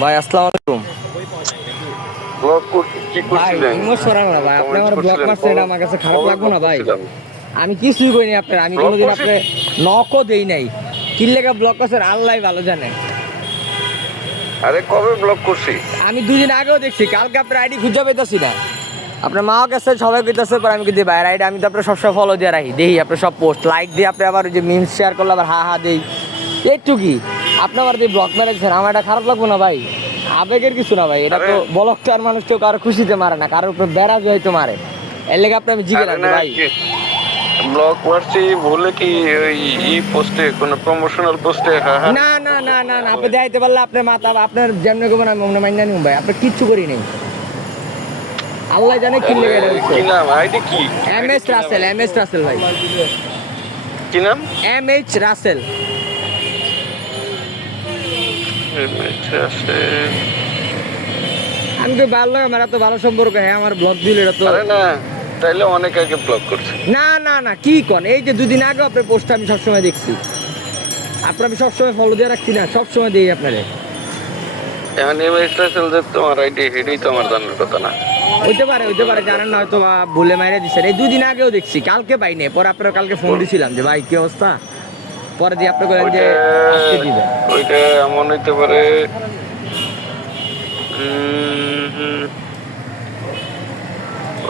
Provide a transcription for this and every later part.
ভাই আসসালামু আলাইকুম। ব্লক কি ভাই করছিলেন? ইমোশন না ভাই, আপনি কমেন্টস আমার ব্লক করছিলেন মারছেন, এটা কবে? আমার কাছে খারাপ কবে লাগবে ব্লক না ভাই? করছিলেন? আমি কিছুই করিনি আপনার, আমি ব্লক কোনোদিন করছি? আপনার নকও দেই নাই। কি লেগে ব্লক করছেন আল্লাহ ভালো জানে। আরে কবে ব্লক করছি? আমি 2 দিন আগেও দেখছি, কালকে আপনার আইডি খুঁজে পেতেছি না। আপনার মাও কাছে সবাই কইতেছে, পর আমি কিন্তু ভাইয়ের আইডি আমি তো আপনার সবসময় ফলো দিয়ে রাখি, দেখি আপনার সব পোস্ট লাইক দিয়ে, আপনি আবার ওই যে মিমস শেয়ার করলে আবার হা হা দেই, একটু কি আপনি আবার দিয়ে ব্লক মেরেছেন, আমার এটা খারাপ লাগবে না ভাই? আবেগের কিছু না ভাই, এটা আরে তো ব্লকটার মানুষ কেউ কারো খুশিতে মারে না, কারোর উপরে বেড়াজ হয়তো মারে। এর লেগে আপনি আমি জিজ্ঞেস আরে না ভাই। ব্লক মারছি ভুলে কি ওই পোস্টে কোনো প্রমোশনাল পোস্টে হ্যাঁ হ্যাঁ না না না না না, আপনি দেখাইতে পারলে আপনার মাথা আপনার যেমন করবেন আমি অমন মাইনা নিব ভাই, আপনি কিচ্ছু করি নেই। আল্লাহ জানে কি তাহলে লেগে এটা হচ্ছে। কি নাম আইডি কি? M S Rasel, M S Rasel ভাই, কি নাম? M H Rasel. আছে। আমি তো ভালো লাগে, আমার এত ভালো সম্পর্ক, হ্যাঁ আমার ব্লগ দিল এটা তো। আরে না তাইলে অনেক আগে ব্লক করছে। না না না, কি কন, এই যে 2 দিন আগে আপনার পোস্টটা আমি সবসময় দেখছি, আপনার আমি সবসময় ফলো দিয়ে রাখছি না, সবসময় দিই আপনারে। এখন এমএসটা চলছে তোমার আইডি হেডেই তো আমার জানার কথা না। হইতে পারে জানেন না হয়তো, বা ভুলে মাইরে দিচ্ছেন। এই 2 দিন আগেও দেখছি, কালকে পাই নাই, পরে আপনার কালকে ফোন দিছিলাম যে ভাই কি অবস্থা, পরে দিয়ে আপনি বলেন যে ওইটা আজকে দিবেন। ওইটা এমন হইতে পারে। উম, হুম,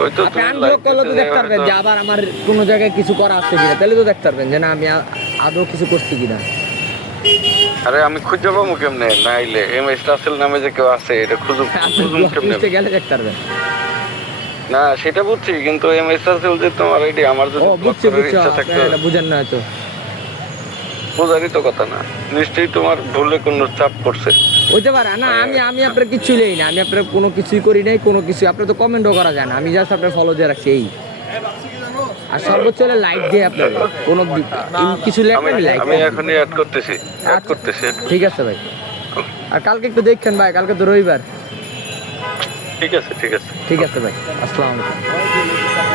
ওই তো আপনি তুমি আনব্লক লাইক করলে দিতে তো যাই দেখতে পারবেন হয়তো। যে আবার আমার কোনো জায়গায় কিছু করা আছে কিনা, তাহলে তো দেখতে পারবেন যে না আমি আদৌ কিছু করছি কিনা। আরে আমি খুঁজে পাবো কেমনে না আইলে এম এস রাসেল নামে যে কেউ আছে এটা আপনি খুঁজুম ব্লক কেমনে লিস্টে আমি? গেলে দেখতে পারবেন। না সেটা বুঝছি কিন্তু এম এস রাসেল যে তোমার আইডি আমার ও যদি ব্লক বুঝছি করার বুঝছি, ইচ্ছা আপনি থাকতো এটা বুঝেন না হয়তো। বোঝারই তো কথা না। নিশ্চয়ই তোমার ভুলে কোনো চাপ পড়ছে। হইতে পারে না, আমি আপনার কিছুই নেই না, আমি আপনার কোনো কিছুই করি নাই, কোনো কিছু আপনার তো কমেন্টও করা যায় না, আমি জাস্ট আপনার ফলো দিয়ে রাখছি এই। আর সর্বোচ্চ হলে লাইক দিয়ে আপনার কোনো কিছু আমি লেখবেন লাইক। আমি এখনই অ্যাড করতেছি অ্যাড আচ্ছা করতেছি add ঠিক করতেছি। আছে ভাই। আর কালকে একটু দেখছেন ভাই, কালকে তো রবিবার। ঠিক আছে ঠিক আছে। ঠিক আছে ভাই, আসসালামু আলাইকুম।